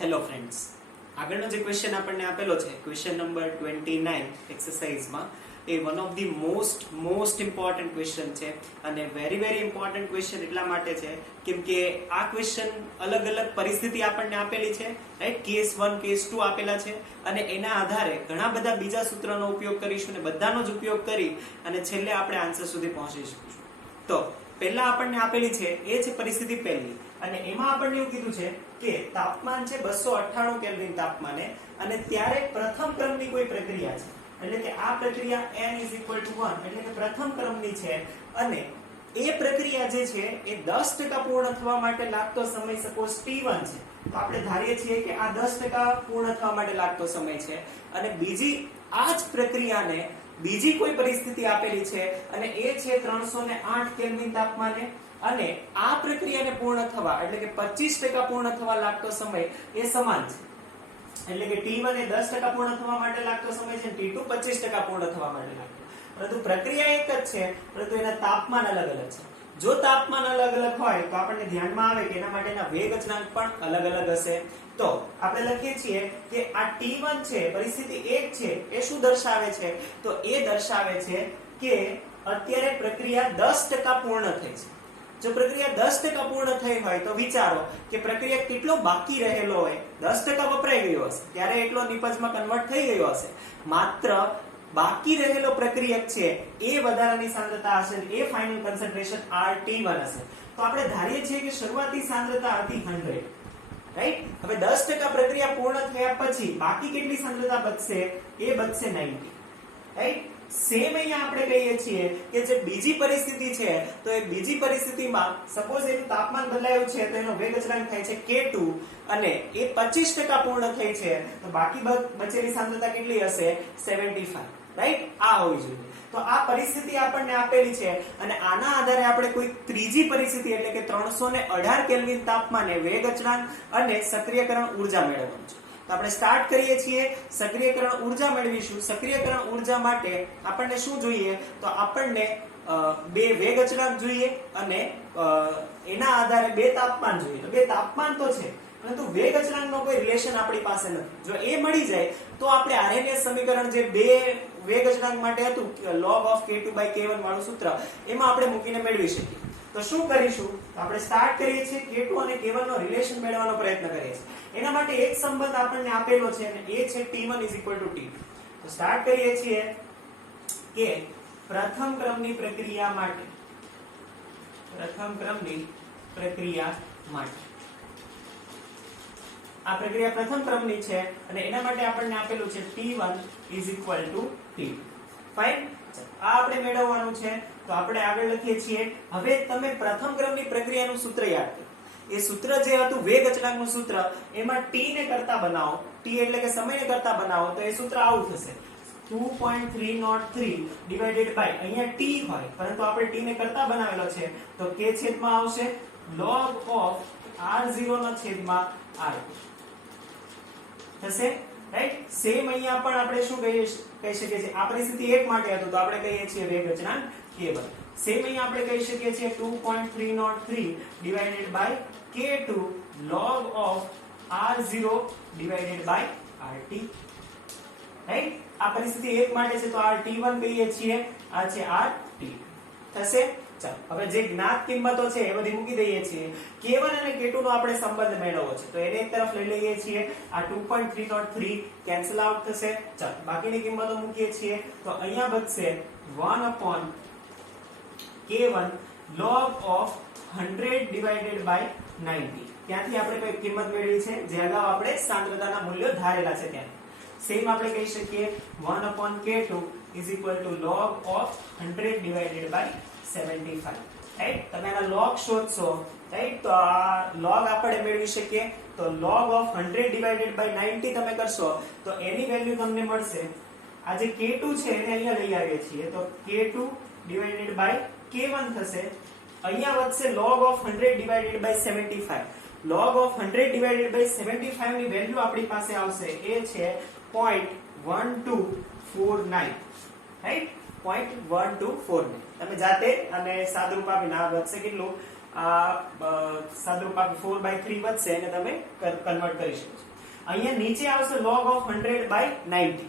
Hello friends, આગળનો જે question આપણને આપેલો છે ક્વેશ્ચન નંબર 29 એક્સરસાઇઝમાં એ one of the most important question છે અને વેરી ઇમ્પોર્ટન્ટ ક્વેશ્ચન એટલા માટે છે કેમ કે આ ક્વેશ્ચન અલગ અલગ પરિસ્થિતિ આપણને આપેલી છે, રાઈટ. કેસ 1 કેસ 2 આપેલા છે અને એના આધારે ઘણા બધા બીજા સૂત્રનો ઉપયોગ કરીશું અને બધાનો જ ઉપયોગ કરી અને છેલ્લે આપણે આન્સર સુધી પહોંચી શકીશું. તો પહેલા આપણને આપેલી છે એ છે પરિસ્થિતિ પહેલી અને એમાં આપણને એવું કીધું છે કે તાપમાન છે 298 કેલ્વિન તાપમાને અને ત્યારે પ્રથમ ક્રમની કોઈ પ્રક્રિયા છે, એટલે કે આ પ્રક્રિયા n = 1 એટલે કે પ્રથમ ક્રમની છે અને એ પ્રક્રિયા જે છે એ 10% પૂર્ણ થવા માટે લાગતો સમય સપોઝ t1 છે. તો આપણે ધારીએ છીએ કે આ 10% પૂર્ણ થવા માટે લાગતો સમય છે અને બીજી આ જ પ્રક્રિયાને બીજી કોઈ પરિસ્થિતિ આપેલી છે અને એ છે 308 કેલ્વિન તાપમાને અને આ પ્રક્રિયાને પૂર્ણ થવા એટલે કે 25% પૂર્ણ થવા લાગતો સમય એ સમાન છે. એટલે કે t1 એ 10% પૂર્ણ થવા માટે લાગતો સમય છે, t2 25% પૂર્ણ થવા માટે લાગતો. પરંતુ પ્રક્રિયા એક જ છે, પરંતુ એના તાપમાન અલગ અલગ છે. જો તાપમાન અલગ અલગ હોય તો આપણને ધ્યાનમાં આવે કે એના માટેના વેગ અચળાંક પણ અલગ અલગ હશે. તો આપણે લખીએ છીએ કે આ t1 છે, પરિસ્થિતિ 1 છે, એ શું દર્શાવે છે? તો એ દર્શાવે છે કે અત્યારે પ્રક્રિયા 10% પૂર્ણ થઈ છે. જો પ્રક્રિયા 10% પૂર્ણ થઈ હોય તો વિચારો કે પ્રક્રિયા કેટલો બાકી રહેલો હોય. 10% વપરાઈ ગયો હશે ત્યારે એટલો નિપજમાં કન્વર્ટ થઈ ગયો હશે. માત્ર બાકી રહેલો પ્રક્રિયક છે એ વધારાની સાંદ્રતા હશે, એ ફાઇનલ કોન્સન્ટ્રેશન RT1 હશે. તો આપણે ધારીએ છીએ કે શરૂઆતી સાંદ્રતા હતી 100, રાઈટ. હવે 10% પ્રક્રિયા પૂર્ણ થયા પછી બાકી કેટલી સાંદ્રતા બચશે? એ બચશે 90, રાઈટ. સેમ અહીંયા આપણે કહીએ છીએ કે જે બીજી પરિસ્થિતિ છે તો એ બીજી પરિસ્થિતિમાં સપોઝ એનું તાપમાન બદલાયું છે તો એનો વેગ અચળાંક થાય છે k2 અને એ 25% પૂર્ણ થઈ છે તો બાકી બચેલી સાંદ્રતા કેટલી હશે? 75, રાઈટ. આ હોવી જોઈએ. તો આ પરિસ્થિતિ આપણને આપેલી છે અને આના આધારે આપણે કોઈ ત્રીજી પરિસ્થિતિ એટલે કે 318 કેલ્વિન તાપમાને વેગ અચળાંક અને સક્રિયકરણ ઊર્જા મેળવવાનું છે. તો આપણે સ્ટાર્ટ કરીએ છીએ. સક્રિયકરણ ઊર્જા મેળવીશું. સક્રિયકરણ ઊર્જા માટે આપણને શું જોઈએ? તો આપણને બે વેગ અચળાંક જોઈએ અને એના આધારે બે તાપમાન જોઈએ. તો બે તાપમાન તો છે પરંતુ વેગ અચળાંકનો કોઈ રિલેશન આપણી પાસે નથી. જો એ મળી જાય તો આપણે આરએનએસ સમીકરણ જે બે વેગ અચળાંક માટે હતું log of k2/k1 વાળું સૂત્ર એમાં આપણે મૂકીને મેળવી શકીએ. તો શું કરીશું? આપણે સ્ટાર્ટ કરીએ છીએ k2 અને k1 નો રિલેશન મેળવવાનો પ્રયત્ન કરીએ છીએ. એના માટે એક સંબંધ આપણને આપેલો છે અને એ છે t1 = t2. તો સ્ટાર્ટ કરીએ છીએ કે પ્રથમ ક્રમની પ્રક્રિયા માટે આ પ્રક્રિયા પ્રથમ ક્રમની છે અને એના માટે આપણને આપેલું છે t1 = t2. ફાઇન. આ આપણે મેળવવાનું છે. તો આપણે આગળ લખીએ છીએ. હવે તમે પ્રથમ ક્રમની પ્રક્રિયાનું સૂત્ર યાદ કરો. એ સૂત્ર જે હતું વેગ અચળાંકનું સૂત્ર, એમાં t ને કરતા બનાવો. t એટલે કે સમયને કરતા બનાવો તો એ સૂત્ર આવું થશે 2.303 ડિવાઇડેડ બાય અહીંયા t હોય પરંતુ આપણે t ને કરતા બનાવેલો છે તો k છેદમાં આવશે log of r0 નો છેદમાં r થશે, રાઈટ. સેમ અહીંયા પણ આપણે શું કહી શકીએ છીએ? આ પરિસ્થિતિ 1 માટે હતું તો આપણે કહીએ છીએ વેગ અચળાંક k1. સેમ અહીંયા આપણે કહી શકીએ છીએ 2.303 divided by k2 log of r0 divided by rt, right. આ પરિસ્થિતિ 1 માટે છે તો rt1 કહીએ છીએ, આ છે rt થશે. ચાલો હવે જે જ્ઞાત કિંમતો છે એ બધી મૂકી દઈએ છીએ. k1 અને k2 નો આપણે સંબંધ મેળવવો છે તો એને એક તરફ લઈ લઈએ છીએ. આ 2.303 કેન્સલ આઉટ થશે. ચાલો બાકીની કિંમતો મૂકીએ છીએ તો અહીંયા બચશે 1/k1 log of 100 divided by 90. ત્યાંથી આપણે કોઈ કિંમત મેળવી છે જે અગાઉ આપણે સાંદ્રતાના મૂલ્યો ધારેલા છે ત્યાં. સેમ આપણે કહી શકીએ 1/k2 = log of 100 divided by 75, right. તમે આના log શોધશો, રાઈટ. તો આ log આપણે મેળવી શકીએ તો log of 100 divided by 90 તમે કરશો તો એની વેલ્યુ તમને મળશે. આ જે k2 છે એને અહીંયા લઈ આવીએ છીએ તો k2 divided by k1 થશે. અહીંયા વધશે log of 100 divided by 75. log of 100 divided by 75 ની વેલ્યુ આપણી પાસે આવશે એ છે 0.1249, રાઈટ. 0.1249 તમે જાતે અને સાદુરૂપ આપીને આ વધશે કેટલું સાદુરૂપ 4/3 વધશે અને તમે કન્વર્ટ કરી શકો છો. અહીંયા નીચે આવશે log of 100/90.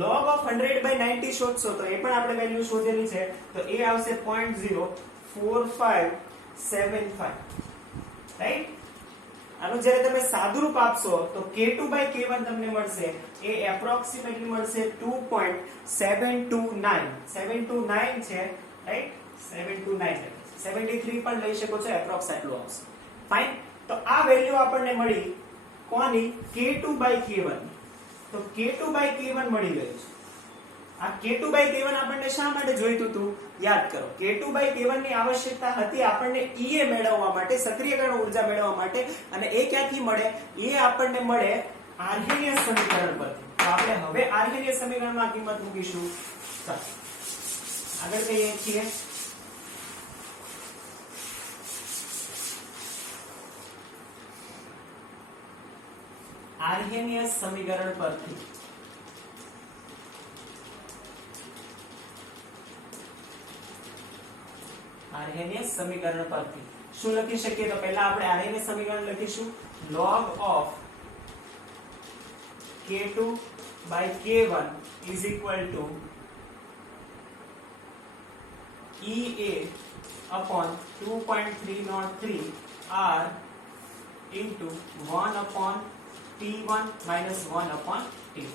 log of 100/90 શોધશો તો એ પણ આપણે વેલ્યુ શોધેલી છે, તો એ આવશે 0.04575. રાઈટ? આનું જ્યારે તમે સાદુરૂપ આપશો તો K2/K1 તમને મળશે એ એપ્રોક્સિમેટલી મળશે 2.729. 729 છે, રાઈટ? 729. 73 પણ લઈ શકો છો, એપ્રોક્સ આટલું આવશે. ફાઇન. તો આ વેલ્યુ આપણને મળી કોની? K2/K1. તો K2/K1 મળી ગયું છે. આ K2/K1 આપણને શા માટે જોઈતું હતું? યાદ કરો, K2/K1 ની આવશ્યકતા હતી આપણને EA મેળવવા માટે, સક્રિયકરણ ઉર્જા મેળવવા માટે. અને એ ક્યાંથી મળે? એ આપણને મળે આર્હેનિયસ સમીકરણ પરથી. તો આપણે હવે આર્હેનિયસ સમીકરણમાં કિંમત મૂકીશું. ચાલો આગળ કહીએ છીએ. આર્હેનિયસ સમીકરણ પરથી આર્હેનિયસ સમીકરણ પરથી શું લખી શકીએ? તો પહેલા આપણે આર્હેનિયસ સમીકરણ લખીશું. log of K2/K1 is equal to EA upon 2.303 R into 1 upon T1 minus 1 upon T2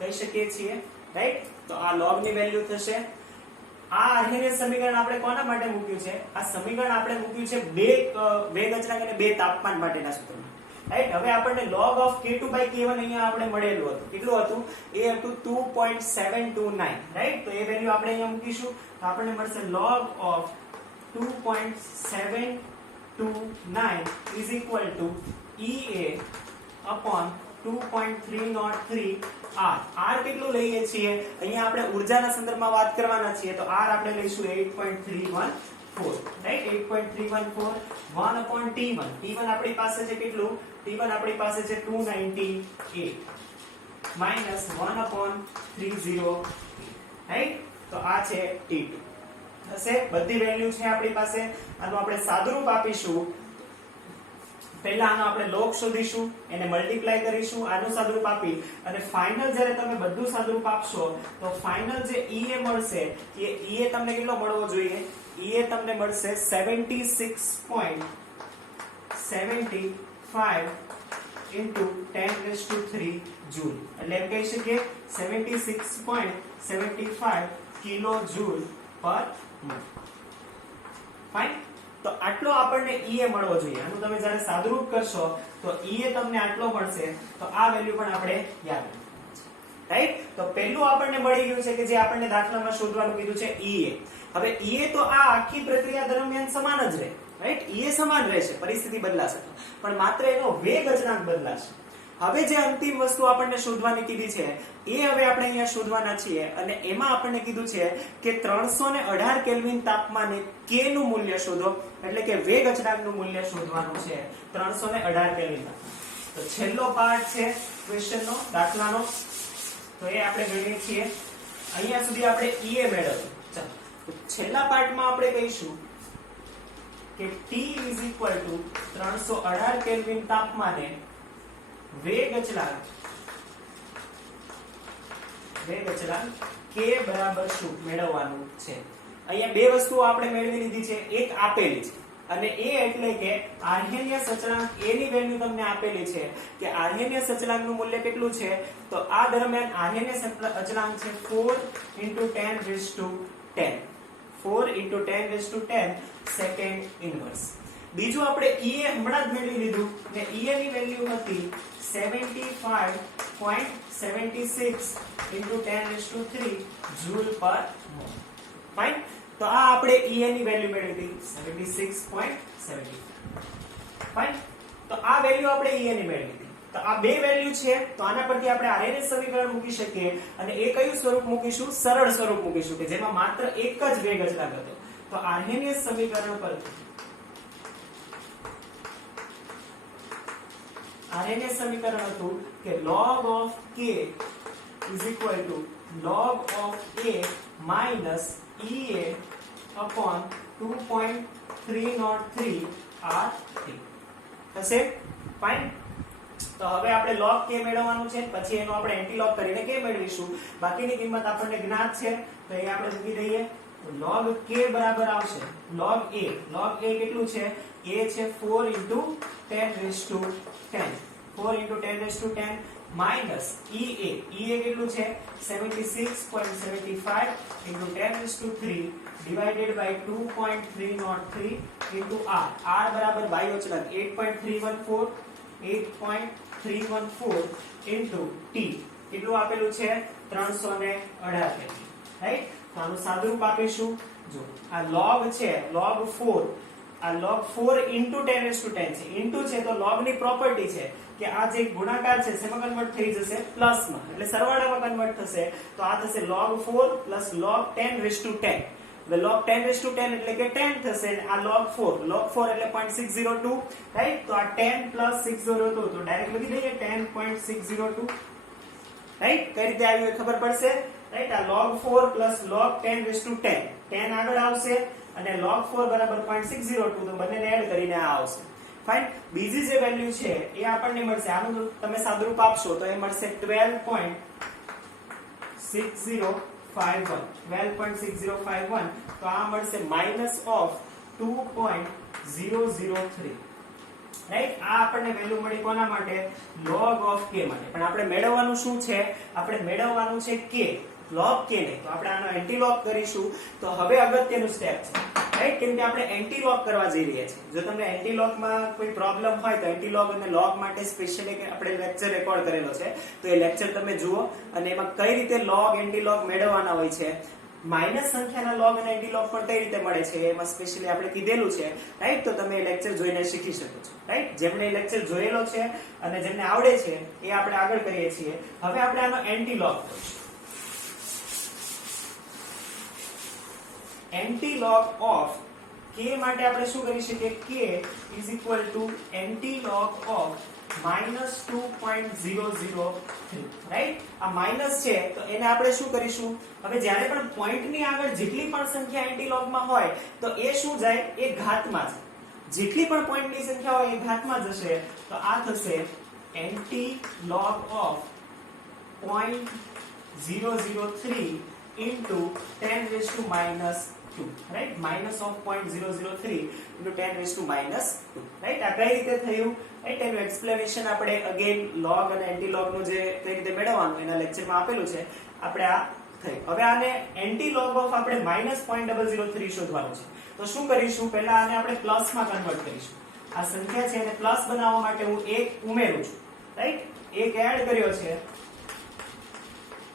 કહી શકીએ છીએ. રાઈટ? તો આ log ની વેલ્યુ થશે. આ આર્હેનિયસ સમીકરણ આપણે કોના માટે મૂક્યું છે? આ સમીકરણ આપણે મૂક્યું છે બે વેગ અચળાંક અને બે તાપમાન માટેના સૂત્રમાં. રાઈટ? હવે આપણને log of K2/K1 અહીંયા આપણે મળેલું હતું. કેટલું હતું? એ હતું 2.729. રાઈટ? તો એ વેલ્યુ આપણે અહીંયા મૂકીશું. તો આપણને મળશે log of 2.729 is equal to EA upon 2.303 R. R કેટલું લઈએ છીએ? અહીંયા આપણે ઉર્જાના સંદર્ભમાં વાત કરવાના છીએ, તો R આપણે લઈશું 8.314. રાઈટ? 8.314 1 upon T1. T1 આપણી પાસે છે કેટલું? T1 આપણી પાસે છે 298 minus 1 upon 308. રાઈટ? તો આ છે T2. હશે બધી વેલ્યુ છે આપણી પાસે. આનું આપણે સાદુરૂપ આપીશું. પહેલા આનો આપણે log શોધીશું, એને મલ્ટીપ્લાય કરીશું, આનું સાદુરૂપ આપી અને ફાઇનલ જ્યારે તમે બધું સાદુરૂપ આપશો તો ફાઇનલ જે EA મળશે એ EA તમને કેટલો મળવો જોઈએ? EA તમને મળશે 76.75 into 10⁻³ જૂલ. એટલે એમ કહી શકીએ 76.75 કિલો જૂલ પર મોલ. ફાઇન. તો આટલો આપણને EA મળવો જોઈએ. આનું તમે જ્યારે સાદુરૂપ કરશો તો EA તમને આટલો મળશે. તો આ વેલ્યુ પણ આપણે યાદ રાખવાનું છે. રાઈટ? તો પહેલું આપણને મળી ગયું છે કે જે આપણને દાખલામાં શોધવાનું કીધું છે EA. હવે EA તો આ આખી પ્રક્રિયા દરમિયાન સમાન જ રહે. રાઈટ? EA સમાન રહેશે, પરિસ્થિતિ બદલાશે પણ માત્ર એનો વેગ અચળાંક બદલાશે. હવે જે અંતિમ વસ્તુ આપણને શોધવાની કીધી છે એ હવે આપણે અહીંયા શોધવાના છીએ અને એમાં આપણને કીધું છે કે 318 કેલ્વિન તાપમાને K નું મૂલ્ય શોધો. એટલે કે વેગ અચળાંકનું મૂલ્ય શોધવાનું છે 318 કેલ્વિન તાપમાન. તો છેલ્લો પાર્ટ છે ક્વેશ્ચનનો, દાખલાનો, તો એ આપણે ગણીએ છીએ. અહીંયા સુધી આપણે EA મેળવ્યું. ચાલો તો છેલ્લા પાર્ટમાં આપણે કહીશું કે T is equal to 318 kelvin તાપમાને વેગ અચળાંક K બરાબર શું મેળવવાનું છે. અહીંયા બે વસ્તુઓ આપણે મેળવી લીધી છે. એક આપેલી છે અને એ એટલે કે આર્હેનિયસ અચળાંક A ની વેલ્યુ તમને આપેલી છે કે આર્હેનિયસ અચળાંકનું મૂલ્ય કેટલું છે? તો આ દરમિયાન આર્હેનિયસ અચળાંક છે 4 × 10⁻10. 4 × 10⁻10 સેકન્ડ ઇન્વર્સ. બીજું આપણે EA હમણાં જ મેળવી લીધું ને EA ની વેલ્યુ હતી 75.76 × 10⁻³ જૂલ પર મોલ. ફાઇન. તો આ આપણે EA ની વેલ્યુ મેળવી હતી 76.75. ફાઇન. તો આ વેલ્યુ આપણે EA ની મેળવી હતી. તો આ બે વેલ્યુ છે. તો આના પરથી આપણે આરએનએસ સમીકરણ મૂકી શકીએ અને એ કયું સ્વરૂપ મૂકીશું? સરળ સ્વરૂપ મૂકીશું કે જેમાં માત્ર એક જ વેગ અચળાંક હતો. તો આરએનએસ સમીકરણ પરથી આરએનએસ સમીકરણ હતું કે log of K is equal to log of A minus EA upon 2.303 303 R3 થશે ફાઇન. તો હવે આપણે log k મેળવવાનું છે, પછી એનો આપણે એન્ટી લોગ કરીને k મેળવીશું. બાકીની કિંમત આપણને જ્ઞાત છે તો એ આપણે મૂકી દઈએ. log k બરાબર આવશે log a કેટલું છે? a છે 4 * 10^10 4 * 10^10 minus ea કેટલું છે? 76.75 * 10^3 divided by 2.303 into r બરાબર y અચળાંક 8.314 into t કેટલું આપેલું છે? 318 રાઈટ. તો આનું સાદુરૂપ આપીશું. જો આ log છે log 4, આ log 4 into 10^10 છે. ઇન્ટુ છે તો log ની પ્રોપર્ટી છે કે આ જે ગુણાકાર છે શેમાં કન્વર્ટ થઈ જશે? પ્લસ માં, એટલે સરવાળામાં કન્વર્ટ થશે. તો આ થશે log 4 plus log 10^10. હવે log 10^10 એટલે કે 10 થશે. આ log 4 એટલે 0.602 રાઈટ. તો આ 10 plus 602 તો ડાયરેક્ટ લખી દઈએ 10.602 રાઈટ. કઈ રીતે આવ્યું એ ખબર પડશે રાઈટ. આ log 4 plus log 10^10 10 આગળ આવશે અને log 4 બરાબર 0.602 તો બંનેને એડ કરીને આ આવશે ફાઇન. બીજી જે વેલ્યુ છે એ આપણને મળશે, આનું તમે સાદુરૂપ આપશો તો એ મળશે 12.6051 તો આ મળશે minus of 2.003 રાઈટ. આ આપણને વેલ્યુ મળી કોના માટે? log of k માટે. પણ આપણે મેળવવાનું શું છે? આપણે મેળવવાનું છે k, log k નહીં. તો આપણે આનો એન્ટી લોગ કરીશું. તો હવે અગત્યનું સ્ટેપ છે રાઈટ, કેમ કે આપણે એન્ટી લોગ કરવા જઈ રહ્યા છીએ. જો તમને એન્ટી લોગમાં કોઈ પ્રોબ્લેમ હોય તો એન્ટી લોગ અને લોગ માટે સ્પેશિયલી આપણે લેક્ચર રેકોર્ડ કરેલો છે, તો એ લેક્ચર તમે જુઓ અને એમાં કઈ રીતે લોગ એન્ટી લોગ મેળવવાના હોય છે, માઇનસ સંખ્યાના લોગ અને એન્ટી લોગ પણ કઈ રીતે મળે છે એમાં સ્પેશિયલી આપણે કીધેલું છે રાઈટ. તો તમે એ લેક્ચર જોઈને શીખી શકો છો રાઈટ. જેમને એ લેક્ચર જોયેલો છે અને જેમને આવડે છે એ આપણે આગળ કરીએ છીએ. હવે આપણે આનો એન્ટી લોગ કરીશું. એન્ટી લોગ ઓફ k માટે આપણે શું કરી શકીએ? k is equal to anti log of -2.003 right. આ માઈનસ છે તો એને આપણે શું કરીશું? હવે જ્યારે પણ પોઈન્ટ ની આગળ જેટલી પણ સંખ્યા એન્ટી લોગ માં હોય તો એ શું જાય? એ ઘાતમાં જાય. જેટલી પણ પોઈન્ટ ની સંખ્યા હોય એ ઘાતમાં જશે. તો આ થશે anti log of 0.003 into 10⁻², right? minus of 0.003 into 10⁻², right? આ કઈ રીતે થયું? right? એનું એક્સપ્લેનેશન આપણે અગેન log અને એન્ટી લોગ નું જે કઈ રીતે મેળવવાનું એના લેક્ચરમાં આપેલું છે. આપણે આ થયું. હવે આને એન્ટી લોગ ઓફ આપણે -0.003 શોધવાનું છે. તો શું કરીશું? પહેલા આને આપણે પ્લસ માં કન્વર્ટ કરીશું. આ સંખ્યા છે એને પ્લસ બનાવવા માટે હું 1 ઉમેરું છું, રાઈટ? 1 એડ કર્યો છે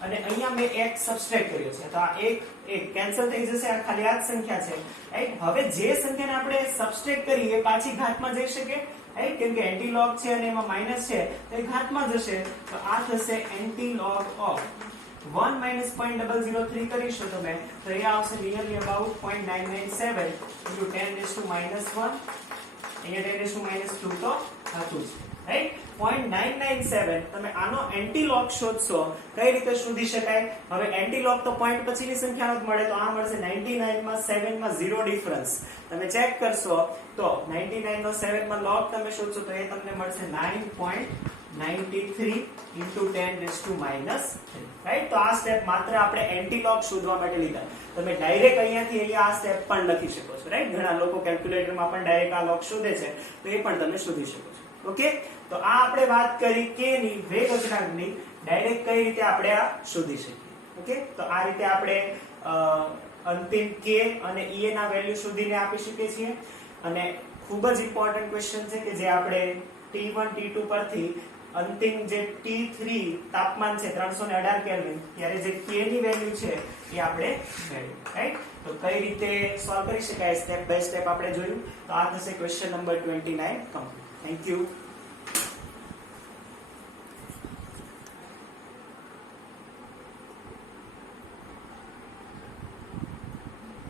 અને અહીંયા મેં 1 સબટ્રેક્ટ કર્યો છે. તો આ 1 કેન્સલ થઈ જશે. આ ખાલી આ જ સંખ્યા છે, રાઈટ? હવે જે સંખ્યાને આપણે સબટ્રેક્ટ કરી એ પાછી ઘાતમાં જઈ શકે, રાઈટ? કેમ કે એન્ટી લોગ છે અને એમાં માઈનસ છે તો એ ઘાતમાં જશે. તો આ થશે એન્ટી લોગ ઓફ 1 - 0.003 કરીશું તમે તો એ આવશે નિયરલી અબાઉટ 0.997 into 10⁻⁻1. અહીંયા 10⁻², તો હતું જ, રાઈટ? 0.997. તમે આનો એન્ટી લોગ શોધશો. કઈ રીતે શોધી શકાય? હવે એન્ટી લોગ તો પોઈન્ટ પછીની સંખ્યાનો જ મળે, તો આ મળશે 99 માં 7 માં 0 ડિફરન્સ. તમે ચેક કરશો તો 99 નો 7 માં લોગ તમે શોધશો તો એ તમને મળશે 9.93 into 10⁻3, રાઈટ? તો આ સ્ટેપ માત્ર આપણે એન્ટી લોગ શોધવા માટે લીધા. તમે ડાયરેક્ટ અહીંયાથી અહીંયા આ સ્ટેપ પણ લખી શકો છો, રાઈટ? ઘણા લોકો કેલ્ક્યુલેટરમાં પણ ડાયરેક્ટ આ લોગ શોધે છે તો એ પણ તમે શોધી શકો છો. ઓકે, તો આ આપણે વાત કરી કે ની વેગ અચળાંકની ડાયરેક્ટ કઈ રીતે આપણે આ શોધી શકીએ. ઓકે, તો આ રીતે આપણે અંતિમ કે અને e ના વેલ્યુ શોધીને આપી શકીએ છીએ. અને ખૂબ જ ઇમ્પોર્ટન્ટ ક્વેશ્ચન છે કે જે આપણે T1 T2 પરથી અંતિમ જે T3 તાપમાન છે 318 કેલ્વિન ત્યારે જે k ની વેલ્યુ છે એ આપણે મેળવી, રાઈટ? તો કઈ રીતે સોલ્વ કરી શકાય સ્ટેપ બાય સ્ટેપ આપણે જોયું. તો આ થશે question number 29 complete. Thank you.